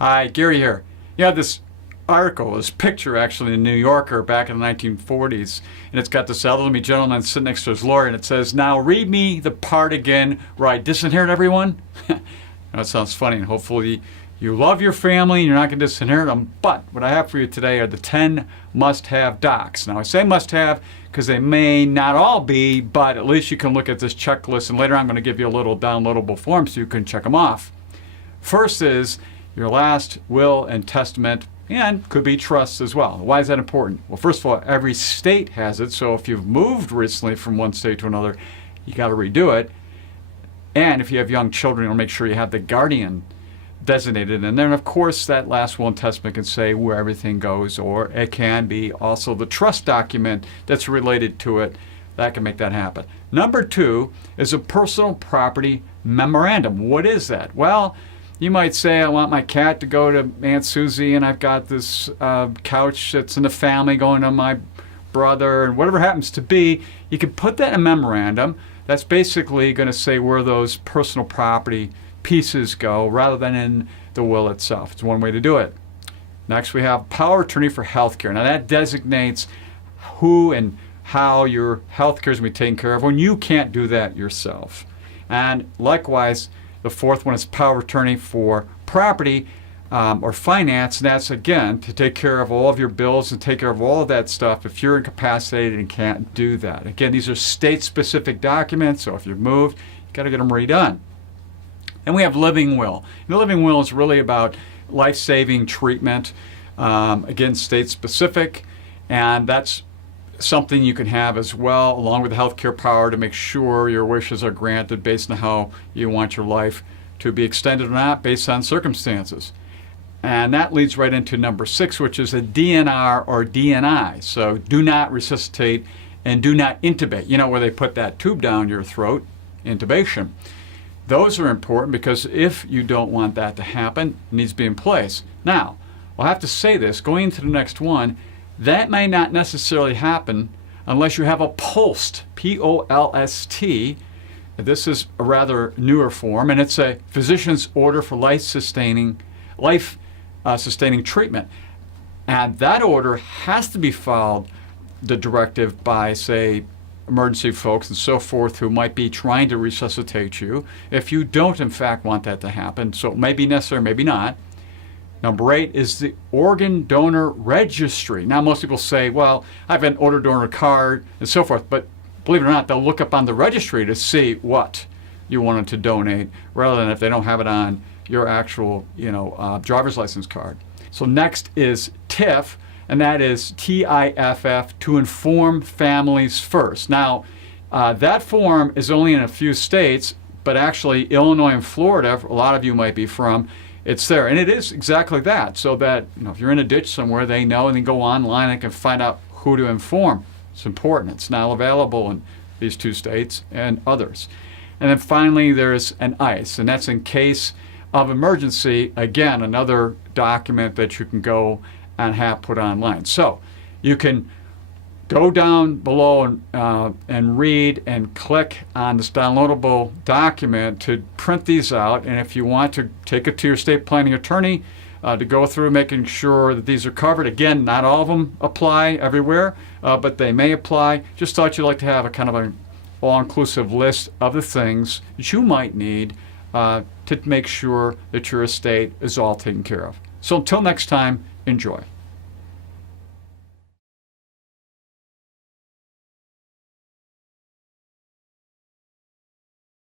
Hi, Gary here. You have this article, this picture actually in New Yorker back in the 1940s, and it's got this elderly gentleman sitting next to his lawyer, and it says, "Now read me the part again where I disinherit everyone." That sounds funny, and hopefully you love your family and you're not going to disinherit them. But what I have for you today are the 10 must-have docs. Now I say must-have because they may not all be, but at least you can look at this checklist, and later I'm going to give you a little downloadable form so you can check them off. First is your last will and testament, and could be trusts as well. Why is that important? Well, first of all, every state has it, so if you've moved recently from one state to another, you got to redo it. And if you have young children, you'll make sure you have the guardian designated. And then, of course, that last will and testament can say where everything goes, or it can be also the trust document that's related to it. That can make that happen. Number 2 is a personal property memorandum. What is that? Well, you might say, I want my cat to go to Aunt Susie, and I've got this couch that's in the family going to my brother, and whatever happens to be. You can put that in a memorandum. That's basically going to say where those personal property pieces go rather than in the will itself. It's one way to do it. Next, we have power of attorney for health care. Now that designates who and how your health care is going to be taken care of when you can't do that yourself. And likewise, the fourth one is power of attorney for property or finance, and that's again to take care of all of your bills and take care of all of that stuff if you're incapacitated and can't do that. Again, these are state-specific documents, so if you've moved, you've got to get them redone. And we have living will. And the living will is really about life-saving treatment, again, state-specific, and that's something you can have as well, along with the healthcare power to make sure your wishes are granted based on how you want your life to be extended or not based on circumstances. And that leads right into number 6, which is a DNR or DNI. So do not resuscitate and do not intubate. You know where they put that tube down your throat, intubation. Those are important because if you don't want that to happen, it needs to be in place. Now, I'll have to say this, going into the next one, that may not necessarily happen unless you have a POLST, P-O-L-S-T. This is a rather newer form, and it's a physician's order for life-sustaining treatment. And that order has to be followed, the directive, by, say, emergency folks and so forth who might be trying to resuscitate you if you don't, in fact, want that to happen. So it may be necessary, maybe not. Number 8 is the organ donor registry. Now, most people say, well, I have an organ donor card and so forth, but believe it or not, they'll look up on the registry to see what you wanted to donate rather than if they don't have it on your actual, driver's license card. So next is TIFF, and that is TIFF, to inform families first. Now, that form is only in a few states, but actually Illinois and Florida, a lot of you might be from, it's there. And it is exactly that, so that if you're in a ditch somewhere, they know and they go online and can find out who to inform. It's important. It's now available in these 2 states and others. And then finally, there's an ICE, and that's in case of emergency. Again, another document that you can go and have put online. So you can go down below and read and click on this downloadable document to print these out. And if you want to take it to your state planning attorney to go through making sure that these are covered. Again, not all of them apply everywhere, but they may apply. Just thought you'd like to have a kind of an all-inclusive list of the things that you might need to make sure that your estate is all taken care of. So until next time, enjoy.